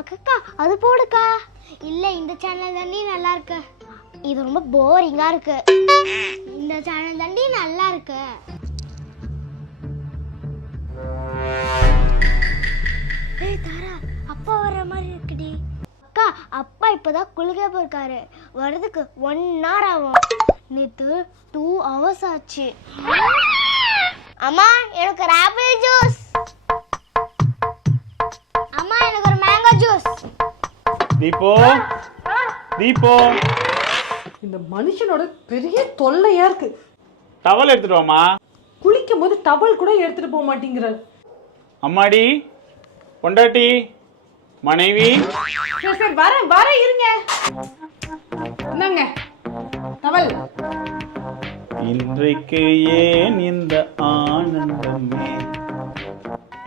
அக்கா அது போடுக்கா. இல்ல இந்த சேனல் தாண்டி நல்லா இருக்கு இது ரொம்ப போரிங்கா இருக்கு. இந்த சேனல் தாண்டி நல்லா இருக்கு ஏய் தாரா அப்பா வர்ற மாதிரி இருக்குடி. அக்கா அப்பா இப்பதான் குளிக்க போயிருக்காரு. வர்றதுக்கு ஒன் hour ஆகும். நேத்து டூ ஹவர்ஸ் ஆச்சு. அம்மா எனக்கு ஆப்பிள் ஜூஸ் தீபோ. தீபோ. இந்த மனுஷனோட பெரிய தொல்லையா இருக்கு. டவல் எடுத்துட்டு வாமா குளிக்கும் போது டவல் கூட எடுத்துட்டு போக மாட்டேங்கிறார். அம்மாடி பொண்டாட்டி மனைவி. சரி வரேன் வரேன் இருங்க. என்னங்க டவல் இன்றைக்கு ஏன் இந்த ஆனந்தமே?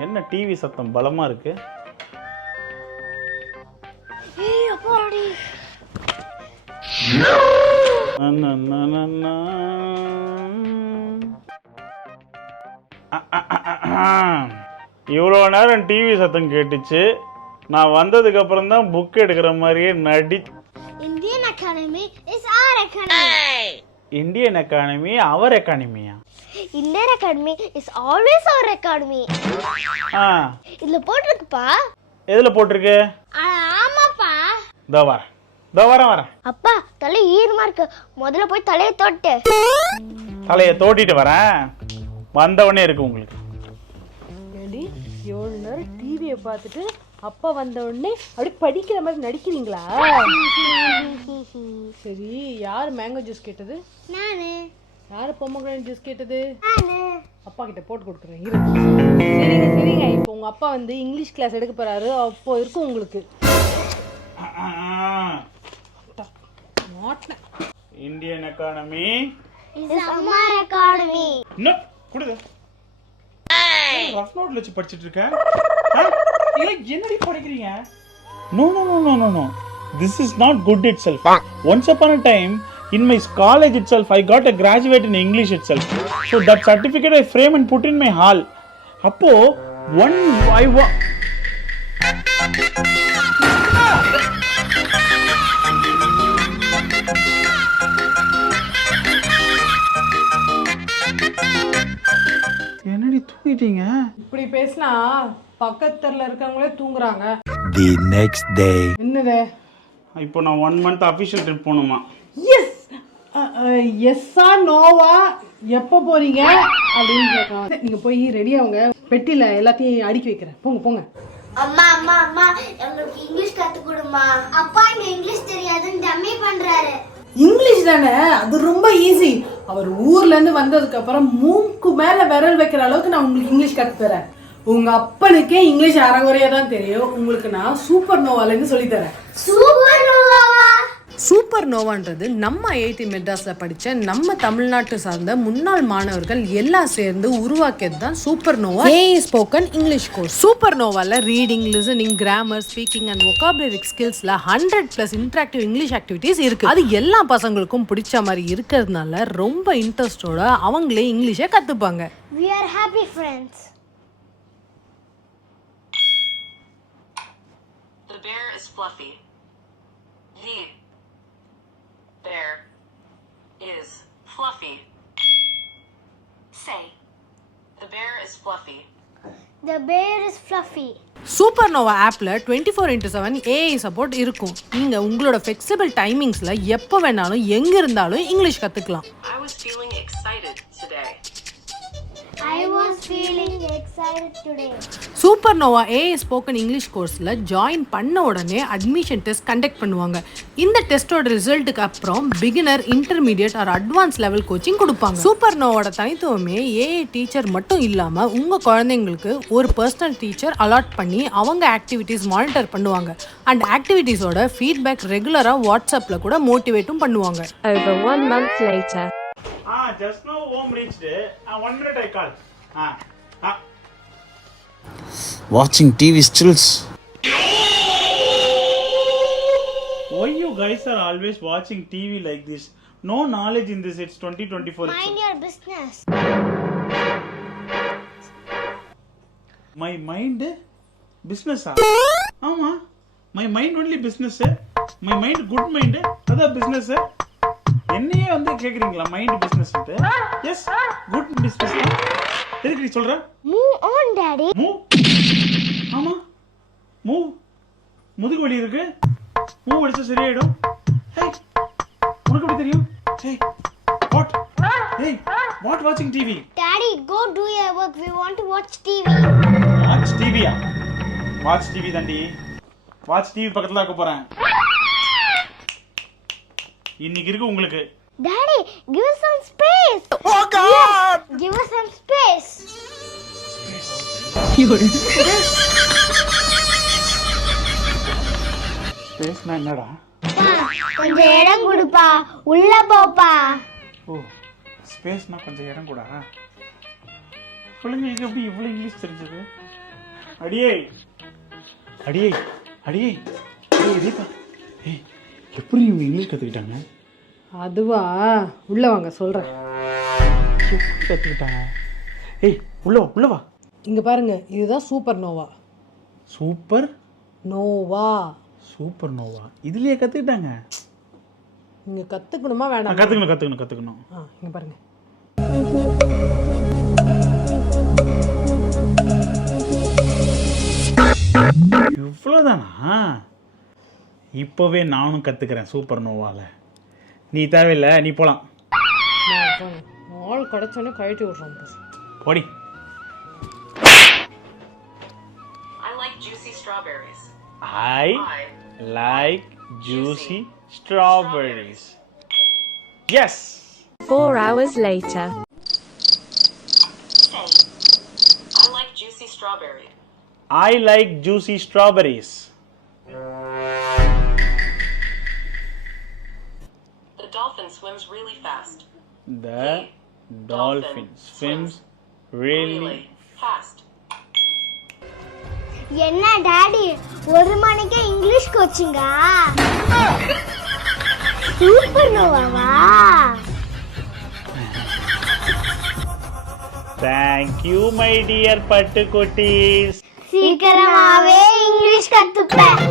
என்ன டிவி சத்தம் பலமா இருக்கு? நனனனனா. இவ்வளோ நேரம் டிவி சத்தம் கேட்டுச்சு. நான் வந்ததுக்கு அப்புறம் தான் புக் எடுக்கிற மாதிரியே நடி Indian academy is our academy Indian academy our academia Indian academy is always our academy ஆ. இதுல போட்டிருக்குப்பா. எதில் போட்டிருக்கு? இதோ வரேன். இதோ வரேன் வரேன். அப்பா தலை ஈரமா இருக்கு. முதல்ல போய் தலையை தொட்டு. தலையை தோட்டிட்டு வரேன். வந்த உடனே இருக்கு உங்களுக்கு. ஏண்டி ஏழு நேரம் டிவியை பார்த்துட்டு அப்பா வந்த உடனே அப்படி படிக்கிற மாதிரி நடிக்கிறீங்களா? சரி யார் மேங்கோ ஜூஸ் கேட்டது? நானு. யார் பொம்மகிரான் ஜூஸ் கேட்டது? அப்பா கிட்ட போட்டு கொடுக்குறேன் இரு. சரிங்க சரிங்க. இப்போ உங்க அப்பா வந்து இங்கிலீஷ் கிளாஸ் எடுக்க போறாரு. அப்போ இருக்கும் உங்களுக்கு. மாட்டினேன். இந்தியன் இஸ் அம்மார் அகாடமி இன்னும் கொடுங்க. ரஃப் நோட்ல வச்சு படிச்சிட்டு இருக்கேன். ஆ? இதெல்லாம் என்னடி படிக்கிறீங்க? No no no no no no this is not good itself once upon a time in my college itself I got a graduate in English itself so that certificate I frame and put in my hall அப்போ ஒன் ஐ வா தூங்கிட்டீங்க இப்படி பேசினா பக்கத்துல இருக்கவங்களே தூங்குறாங்க. The next day. என்னது? இப்போ நான் ஒன் மந்த் அஃபிஷியல் ட்ரிப் போகணுமா? எஸ் எஸ்ஸா நோவா எப்போ போறீங்க? அப்படின்னு கேட்கலாம் நீங்க போய் ரெடி ஆகுங்க பெட்டியில எல்லாத்தையும் அடுக்கி வைக்கிறேன். போங்க போங்க. அம்மா அம்மா அம்மா எங்களுக்கு இங்கிலீஷ் கத்து கொடுமா அப்பா இங்க இங்கிலீஷ் தெரியாதுன்னு டம்மி பண்றாரு. இங்கிலீஷ் தானே? அது ரொம்ப ஈஸி அவர் ஊர்ல இருந்து மூக்கு மேல விரல் வைக்கிற அளவுக்கு நான் உங்களுக்கு இங்கிலீஷ் கற்றுத்தரேன் உங்கள் உங்க அப்பனுக்கே இங்கிலீஷ் அறகுறையாக தான் தெரியும். உங்களுக்கு நான் சூப்பர் நோவால சொல்லித்தரேன் தரேன். சூப்பர் நோவா சூப்பர் நோவான்றது நம்ம ஐஐடி மெட்ராஸ்ல படிச்ச நம்ம தமிழ்நாட்டு சார்ந்த முன்னாள் மாணவர்கள் எல்லாம் சேர்ந்து உருவாக்கியது தான் Super Nova A spoken English course Super நோவால reading listening grammar speaking and vocabulary ஸ்கில்ஸ்ல hundred plus interactive English activities இருக்கு அது எல்லா பசங்களுக்கும் பிடிச்ச மாதிரி இருக்கிறதுனால ரொம்ப இன்ட்ரெஸ்டோட அவங்களே இங்கிலீஷை கத்துப்பாங்க We are happy friends. The bear is fluffy. The bear is fluffy. Say, the bear is fluffy. The bear is fluffy. Super Nova ஆப்பில் twenty four into seven AI support இருக்கும் நீங்கள் உங்களோட ஃப்ளெக்சிபிள் டைமிங்ஸில் எப்போ வேணாலும் எங்கே இருந்தாலும் இங்கிலீஷ் கற்றுக்கலாம் I was feeling excited today. I was feeling excited today. Super Nova AI spoken English கோர்ஸில் ஜாயின் பண்ண உடனே அட்மிஷன் டெஸ்ட் கண்டக்ட் பண்ணுவாங்க இந்த டெஸ்ட்டோட ரிசல்ட்டுக்கு அப்புறம் beginner intermediate or advance level coaching கொடுப்பாங்க சூப்பர் நோவோட தனித்துவமே ஏஐ டீச்சர் மட்டும் இல்லாமல் உங்கள் குழந்தைங்களுக்கு ஒரு பர்சனல் டீச்சர் அலாட் பண்ணி அவங்க ஆக்டிவிட்டீஸ் மானிட்டர் பண்ணுவாங்க அண்ட் ஆக்டிவிட்டீஸோட ஃபீட்பேக் ரெகுலராக வாட்ஸ்அப்பில் கூட மோட்டிவேட்டும் பண்ணுவாங்க Over one month later. Ah just now home reached one minute I call ah ah Watching TV stills. Why you guys are always watching TV like this? No knowledge in this. It's 2024. It's- Mind your business. My mind business ஆமா my mind only business my mind good mind அதான் business என்னையே வந்து கேட்குறீங்களா mind business yes good business எதுக்கு நீ சொல்ற? Move on daddy move ஆமா. Move முதுகு வலி இருக்கு. மூவ் அடிச்சா சரியாயிடும். ஹேய் உனக்கு எப்படி தெரியும்? ஹேய் வாட் ஹேய் வாட் வாட்சிங் TV daddy go to your work we want to watch TV watch டிவியா watch TV தாண்டி. வாட்ச் டிவி பக்கத்துல இருக்க போறேன். இன்னைக்கு இருக்கு உங்களுக்கு. Daddy give us some space. Oh god! Give us some space. பேசினா என்னடா? கொஞ்சம் இடம் கொடுப்பா. உள்ள போப்பா. ஓ ஸ்பேஸ்னா கொஞ்சம் இடம் கூட பிள்ளைங்களுக்கு எப்படி இவ்வளோ இங்கிலீஷ் தெரிஞ்சது? அடியே. அடியே அடியே. ஏய் தீபா ஏய் எப்படி இவங்க இங்கிலீஷ் கற்றுக்கிட்டாங்க அதுவா? உள்ள வாங்க எப்படி கற்றுக்கிட்டாங்க ஏய் உள்ள வா உள்ள வா. இங்க பாருங்க இதுதான் Super Nova Super? Nova. Super Nova இதுலயே கற்றுக்கிட்டாங்க நீங்க கத்துக்கணுமா வேணாம்? கற்றுக்கணும் கற்றுக்கணும் கற்றுக்கணும் ஆ இங்க பாருங்க. இவ்வளோதானா இப்போவே நானும் கற்றுக்கிறேன் சூப்பர் நோவால நீ தேவையில்லை நீ போகலாம். ஆள் கிடைச்சோன்னே கழட்டி விட்றோம். போடி strawberries. I like juicy strawberries yes hours later. say, I like juicy strawberry. Dolphin swims really fast. The dolphin swims really Really fast. என்ன டாடி? ஒரு மணிக்கே இங்கிலீஷ் கோச்சிங்கா சூப்பர் நோவாவா தேங்க்யூ மை டியர் பட்டுக்குட்டீஸ் சீக்கிரமாவே இங்கிலீஷ் கத்துப்பேன்.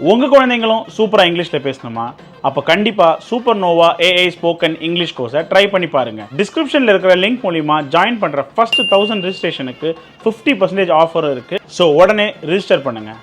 உங்கள் குழந்தைங்களும் சூப்பராக இங்கிலீஷில் பேசணுமா? அப்போ கண்டிப்பாக Super Nova AI spoken English கோர்ஸை ட்ரை பண்ணி பாருங்கள் டிஸ்கிரிப்ஷனில் இருக்கிற லிங்க் மூலிமா ஜாயின் பண்ணுற ஃபஸ்ட்டு தௌசண்ட் ரெஜிஸ்ட்ரேஷனுக்கு ஃபிஃப்டி பர்சன்டேஜ் ஆஃபர் இருக்குது ஸோ உடனே ரிஜிஸ்டர் பண்ணுங்கள்